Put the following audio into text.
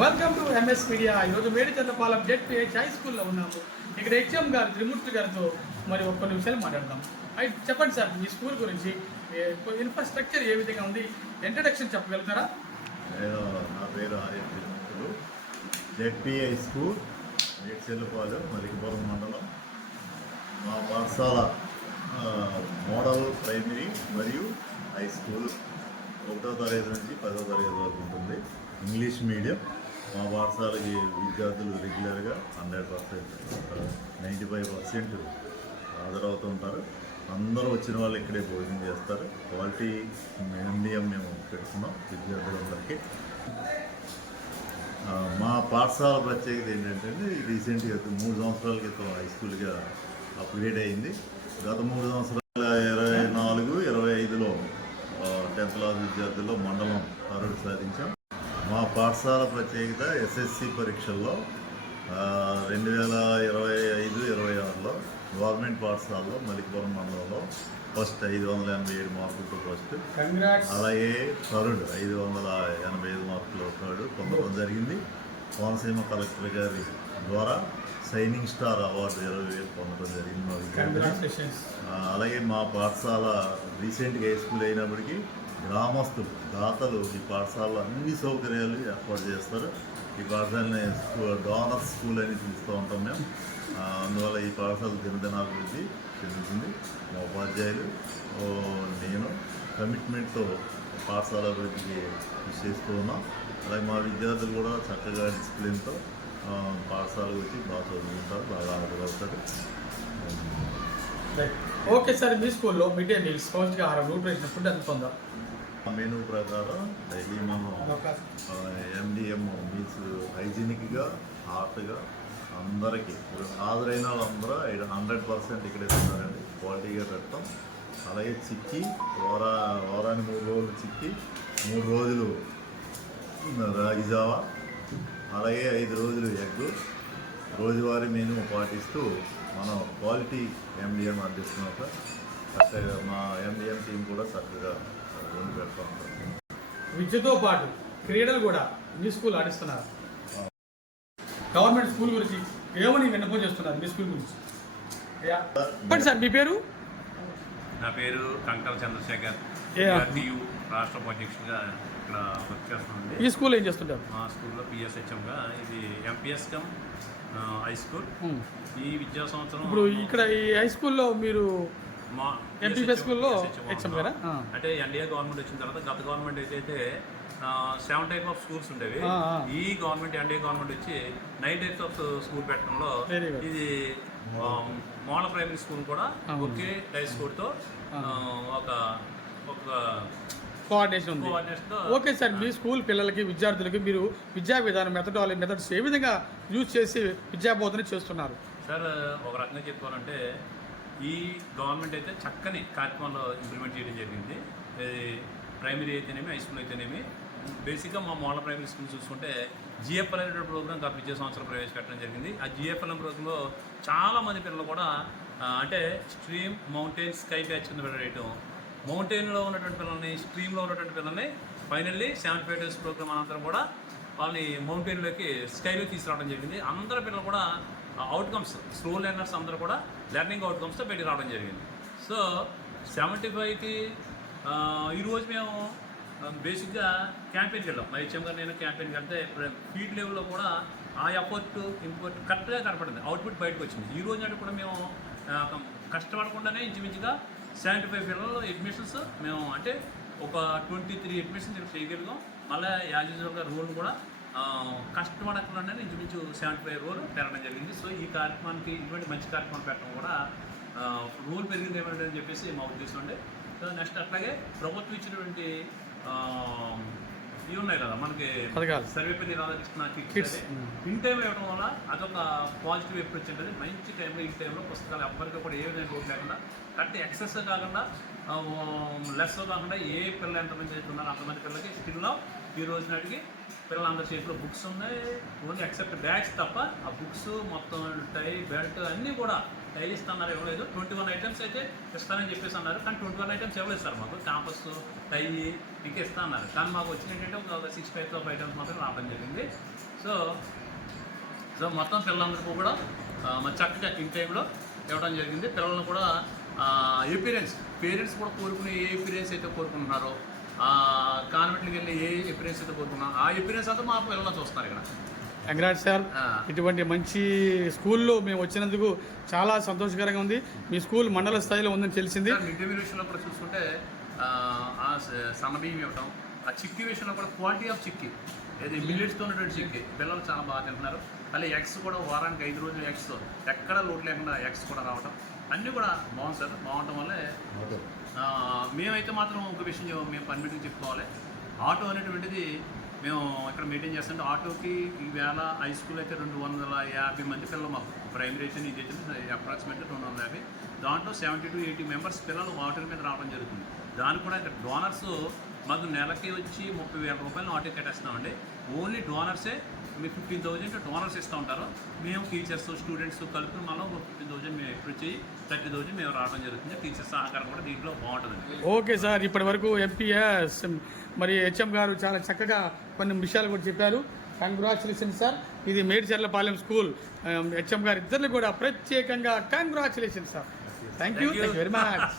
Welcome to MS media. ఈరోజు మేడిచంద్రపాలెం ZPH high స్కూల్లో ఉన్నాము. ఇక్కడ హెచ్ఎం గారు త్రిమూర్తి గారితో మరి కొన్ని విషయాలు మాట్లాడదాం. చెప్పండి సార్, మీ స్కూల్ గురించి ఇన్ఫ్రాస్ట్రక్చర్ ఏ విధంగా ఉంది, ఇంట్రడక్షన్ చెప్పగలుగుతారా? నా పేరు ఆర్య త్రిమూర్తులు. జెడ్పీహెచ్ హై స్కూల్ మేడిచంద్రపాలెం మలికిపురం మండలం. మా పాఠశాల మోడల్ ప్రైమరీ మరియు హై స్కూల్ 1వ తరగతి నుంచి 10వ తరగతి వరకు ఉంటుంది. English medium. మా పాఠశాలకి విద్యార్థులు రెగ్యులర్గా 100%, 95% హాజరవుతుంటారు. అందరూ వచ్చిన వాళ్ళు ఇక్కడే భోజనం చేస్తారు. క్వాలిటీ మీడియం మేము పెడుతున్నాం విద్యార్థులందరికీ. మా పాఠశాల ప్రత్యేకత ఏంటంటే రీసెంట్గా 3 సంవత్సరాల క్రితం హై స్కూల్గా అప్గ్రేడ్ అయింది. గత 3 సంవత్సరాల 24, 25లో 10th క్లాస్ విద్యార్థుల్లో మండలం అవార్డు సాధించాం. మా పాఠశాల ప్రత్యేకత ఎస్ఎస్సి పరీక్షల్లో 2025-26లో గవర్నమెంట్ పాఠశాలలో మలికిపురం మండలంలో ఫస్ట్ 587 మార్కులతో ఫస్ట్, అలాగే థర్డ్ 585 మార్కులు థర్డ్ పొందడం జరిగింది. కోనసీమ కలెక్టర్ గారి ద్వారా షైనింగ్ స్టార్ అవార్డు 20,000 పొందడం జరిగింది మా విద్యార్థులు. అలాగే మా పాఠశాల రీసెంట్గా హై స్కూల్ అయినప్పటికీ గ్రామస్తులు దాతలు ఈ పాఠశాలలో అన్ని సౌకర్యాలు ఏర్పాటు చేస్తారు. ఈ పాఠశాలని డోనర్ స్కూల్ అని పిలుస్తూ ఉంటాం మేము. అందువల్ల ఈ పాఠశాల దినదినాభివృద్ధి చెందుతుంది. మా ఉపాధ్యాయులు నేను కమిట్మెంట్తో పాఠశాల అభివృద్ధికి కృషి చేస్తూ ఉన్నాం. అలాగే మా విద్యార్థులు కూడా చక్కగా డిసిప్లిన్తో పాఠశాలకు వచ్చి బాగా చదువుకుంటారు, బాగా హాజరవుతారు. ఓకే సార్, మీ స్కూల్లో మిడ్ డే మీల్స్, పౌష్టికాహారం, న్యూట్రిషన్ ఫుడ్ ఎంత ఉందా? మెనూ ప్రకారం డైలీ మనం MDM మీల్స్ హైజీనిక్గా హాట్గా అందరికీ హాజరైన వాళ్ళందరూ 100% ఇక్కడే తిన్నారండి. క్వాలిటీగా పెడతాం. అలాగే చిక్కీ వారానికి 3 రోజులు చిక్కీ, 3 రోజులు రాగి జావా, అలాగే 5 రోజులు ఎగ్, రోజువారీ మెనూ పాటిస్తూ మనం క్వాలిటీ MDM అందిస్తున్నాం సార్. చక్కగా మా MDM టీం కూడా చక్కగా పెడతా ఉంటాం. విద్యతో పాటు క్రీడలు కూడా మీ స్కూల్ ఆడిస్తున్నారు. గవర్నమెంట్ స్కూల్ గురించి ఏమని విన్నపం చేస్తున్నారు మీ స్కూల్ గురించి? చెప్పండి సార్, మీ పేరు? నా పేరు కంకర చంద్రశేఖర్, రాష్ట్ర ఉపాధ్యక్షుడిగా ఇక్కడ వర్క్ చేస్తున్నాండి. ఈ స్కూల్ ఏం చేస్తుంటారు? మా స్కూల్లో PSHMగా, ఇది MPS కమ్ హై స్కూల్. ఈ విద్యా సంవత్సరం ఇప్పుడు ఇక్కడ ఈ హై స్కూల్లో మీరు ఎంపీపీ స్కూల్లో హెచ్ఎం గారా? అంటే ఎన్డీఏ గవర్నమెంట్ వచ్చిన తర్వాత గత గవర్నమెంట్ అయితే 7 టైప్ ఆఫ్ స్కూల్స్ ఉండేవి. ఈ గవర్నమెంట్ ఎన్డీఏ గవర్నమెంట్ వచ్చి 9 టైప్స్ ఆఫ్ స్కూల్ పెట్టడంలో ఇది మోడల్ ప్రైమరీ స్కూల్ కూడా ఒకే హై స్కూల్తో ఒక కోఆర్డినేషన్ ఉంది. ఓకే సార్, మీ స్కూల్ పిల్లలకి విద్యార్థులకి మీరు విద్యా విధానం మెథడ్స్ ఏ విధంగా యూజ్ చేసి విద్యాబోధన చేస్తున్నారు? సార్, ఒక రకంగా చెప్పుకోవాలంటే ఈ గవర్నమెంట్ అయితే చక్కని కార్యక్రమంలో ఇంప్లిమెంట్ చేయడం జరిగింది. ప్రైమరీ అయితేనేమి, హై స్కూల్ అయితేనేమి. బేసిక్గా మా మోడల్ ప్రైమరీ స్కూల్ చూసుకుంటే GFL అనేటువంటి ప్రోగ్రామ్ గత విద్యా సంవత్సరం ప్రవేశపెట్టడం జరిగింది. ఆ GFL ప్రోగ్రాంలో చాలామంది పిల్లలు కూడా అంటే స్ట్రీమ్, మౌంటైన్, స్కై బ్యాచ్ కింద పెట్టడం, మౌంటైన్లో ఉన్నటువంటి పిల్లల్ని, స్ట్రీమ్లో ఉన్నటువంటి పిల్లల్ని ఫైనల్లీ 75 డేస్ ప్రోగ్రామ్ అనంతరం కూడా వాళ్ళని మౌంటైన్లోకి, స్కైలో తీసుకురావడం జరిగింది. అందరు పిల్లలు కూడా అవుట్కమ్స్, స్లో లెర్నర్స్ అందరూ కూడా లెర్నింగ్ అవుట్కమ్స్తో బయటికి రావడం జరిగింది. సో 75కి ఈరోజు మేము బేసిక్గా క్యాంపెయిన్కి వెళ్ళాం. మా హెచ్ఎం గారు నేను క్యాంపెయిన్కి వెళ్తే ఫీల్డ్ లెవెల్లో కూడా ఆ ఎఫర్ట్ ఇన్పుట్ కరెక్ట్గా కనపడింది, అవుట్పుట్ బయటకు వచ్చింది. ఈ రోజు నాటి కూడా మేము కష్టపడకుండానే ఇంచుమించుగా 75 పిల్లలు అడ్మిషన్స్ మేము అంటే ఒక 23 అడ్మిషన్స్ చేయగలిగాం. మళ్ళీ యాజ్ యూజువల్గా రూల్ కూడా కష్టపడకుండానే ఇంచుమించు 75 రూల్ పెరగడం జరిగింది. సో ఈ కార్యక్రమానికి ఇటువంటి మంచి కార్యక్రమం పెట్టడం కూడా రూల్ పెరిగింది ఏమంటే చెప్పేసి మా ఉద్దేశం అండి. సో నెక్స్ట్ అట్లాగే ప్రభుత్వం ఇచ్చినటువంటి ఇవి ఉన్నాయి కదా మనకి, సర్వేపల్లి రాధాకృష్ణ కిట్స్ ఇన్ టైంలో ఇవ్వడం వల్ల అదొక పాజిటివ్ అప్రోచ్ ఉంటుంది. మంచి టైంలో ఈ టైంలో పుస్తకాలు ఎవ్వరికి కూడా ఏ విధంగా లోటు లేకుండా, కరెక్ట్ ఎక్సెస్ కాకుండా లెస్ కాకుండా ఏ పిల్లలు ఎంతమంది చదువుతున్నారు అంతమంది పిల్లలకి స్టిల్లో ఈ రోజు నాటికి పిల్లలందరి చేతిలో బుక్స్ ఉన్నాయి. ఓన్లీ ఎక్సెప్ట్ బ్యాగ్స్ తప్ప ఆ బుక్స్ మొత్తం టై, బెల్ట్ అన్నీ కూడా టైల్ ఇస్తున్నారు. ఇవ్వలేదు. 21 ఐటమ్స్ అయితే ఇస్తానని చెప్పేసి అన్నారు. కానీ 21 ఐటమ్స్ ఇవ్వలేదు సార్ మాకు. క్యాంపస్, టై ఇంకా ఇస్తా అన్నారు. కానీ మాకు వచ్చిన ఏంటంటే ఒక 65 ఐటమ్స్ మాత్రం రావడం జరిగింది. సో మొత్తం పిల్లలందరికీ కూడా మరి చక్కగా ఇన్ టైంలో ఇవ్వడం జరిగింది. పిల్లలను కూడా పేరెంట్స్ కూడా కోరుకునే ఏ ఎపీరియన్స్ అయితే కోరుకుంటున్నారో, కాన్వెంట్కి వెళ్ళి ఏ ఎపీరియన్స్ అయితే కోరుకున్నారో ఆ ఎపీరియన్స్ అంతా మా పిల్లలను చూస్తున్నారు ఇక్కడ. Congrats sir. ఇటువంటి మంచి స్కూల్లో మేము వచ్చినందుకు చాలా సంతోషకరంగా ఉంది. మీ స్కూల్ మండల స్థాయిలో ఉందని తెలిసింది. మిడ్ డే మీల్ విషయంలో కూడా చూసుకుంటే ఆ సన్నబియ్యం ఇవ్వడం, ఆ చిక్కీ విషయంలో కూడా క్వాలిటీ ఆఫ్ చిక్కీ, ఏది మిల్లెట్స్తో ఉన్నటువంటి చిక్కీ పిల్లలు చాలా బాగా తింటున్నారు. అలాగే ఎగ్స్ కూడా వారానికి 5 రోజులు ఎగ్స్, ఎక్కడ లోటు లేకుండా ఎగ్స్ కూడా రావడం, అన్నీ కూడా బాగుంది సార్. బాగుండటం వల్లే మేమైతే మాత్రం ఒక విషయం మేము పని మీటింగ్ చెప్పుకోవాలి. ఆటో అనేటువంటిది మేము ఇక్కడ మెయింటైన్ చేస్తుంటే ఆటోకి ఈవేళ హై స్కూల్ అయితే 250 మంది పిల్లలు, మాకు ప్రైమరీ అయితే ఇది అయితే అప్రాక్సిమేట్లీ 250, దాంట్లో 70 to 80 మెంబర్స్ పిల్లలు ఆటోల మీద రావడం జరుగుతుంది. దానికి కూడా ఇక్కడ డోనర్స్ మాకు నెలకి వచ్చి 30,000 రూపాయలు ఆటో కట్టేస్తున్నామండి. ఓన్లీ డోనర్సే మీకు 15,000 డోనర్స్ ఇస్తూ ఉంటారు. మేము టీచర్స్ స్టూడెంట్స్ కలిపి మనం 15,000 మేము ఎక్కువ వచ్చి 30,000 మేము రావడం జరుగుతుంది. టీచర్స్ సహకారం కూడా దీంట్లో బాగుంటుంది. ఓకే సార్, ఇప్పటి వరకు ఎంపీఎస్ మరి హెచ్ఎం గారు చాలా చక్కగా కొన్ని విషయాలు కూడా చెప్పారు. Congratulations sir. ఇది మేడ్చర్లపాలెం స్కూల్ హెచ్ఎం గారు ఇద్దరు కూడా ప్రత్యేకంగా congratulations sir. Thank you very much.